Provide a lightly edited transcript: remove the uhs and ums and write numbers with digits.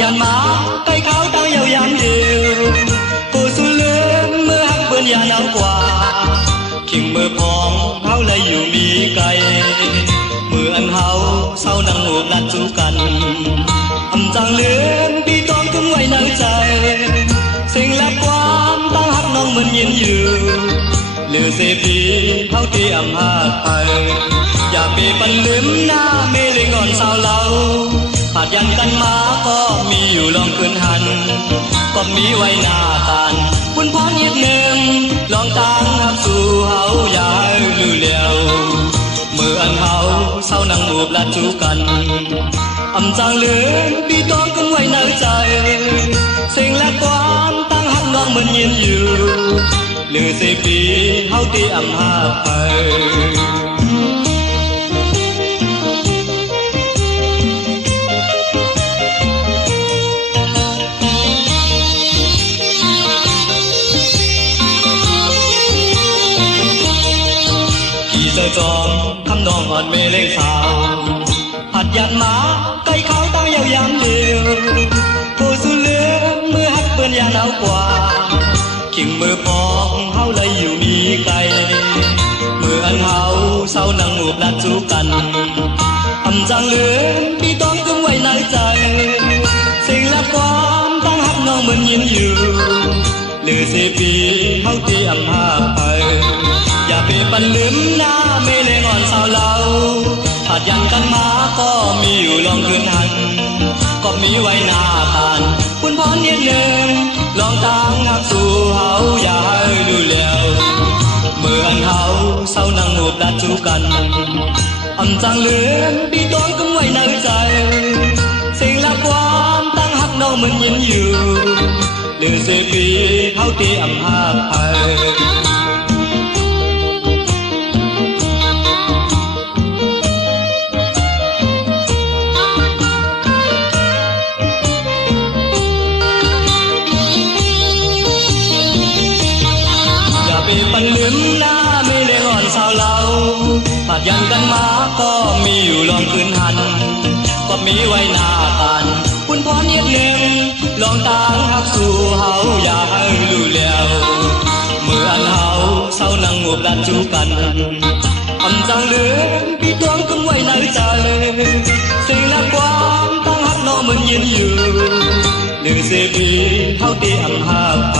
ยันมาใกล้เขาตั้งยาวยามเดียวผู้สูญเลือนเมื่อหักเปื้อนยาหนาวกว่าขิงมือพองเขาเลยอยู่มีไกลมืออันเขาเศร้านังหูนัดจูกันอำจังเลือนปีตองทุ่มไว้ในใจสิ่งลับความตั้งหักน้องมันยินอยู่เหลือเสียปีเขาที่อำหาไทยอย่าไปปันลืมหน้าเมลิงอ่อนสาวเราผาดยันกันมาก็มีอยู่ลองคืนหันก็มีไว้หน้าตานบุญพรยิบหนึ่งลองตั้งหักสู่เฮาอย่าลือเลี้ยวมืออันเฮาเศร้านังมูบลัดจูกันอำจางเลือนปีตองกันไว้ในใจสิ่งและความตั้งหักน้องมันยินอยู่เหลือสิปีเฮาที่อำหาไปเจอจอมคำนองอ่อนเมเล่งสาวหัดยันมาใกล้เขาตั้งยาวยามเดียวผู้สูญเลือนเมื่อหักเปื้อนยาหนาวกว่าขิงมือพองเฮาเลยอยู่มีไกลมืออันเฮาเศร้านังหูบลัดจูกันอำจังเลือนปีตองกุมไว้ในใจสิ่งและความตั้งหักน้องมันยินอยู่เหลือสิปีเฮาที่อำหาไปอย่าไปปันลืมหน้าเมเลงอ่อนสาวเราผาดยันกันมาก็มีอยู่ลองคืนหันก็มีไว้หน้าตานบุญพรนิดหนึ่งลองตั้งหักสู่เฮาอย่าให้ดูแล้วเมื่ออันเฮาเศร้านังหูบลัดจูกันอำจางเลือนปีตองกุมไว้ในใจสิ่งและความตั้งหักน้องมันยินอยู่เหลือเสียปีเฮาที่อำหาไปปันลืมหน้าไม่เลงอ่อนสาวเราผาดยันกันมาก็มีอยู่ลองคืนหันก็มีไว้หน้าตานบุญพรเย็ดหนึ่งลองตั้งหักสู่เฮาอย่าให้รู้แล้วเมื่ออันเฮาเศร้านังหูบลัดจูกันอำจางเลือนปีตวงกุมไว้ในใจสิ่งและความตั้งหักน้องมันยินอยู่หนึ่งเสียปีเฮาที่อำหาไป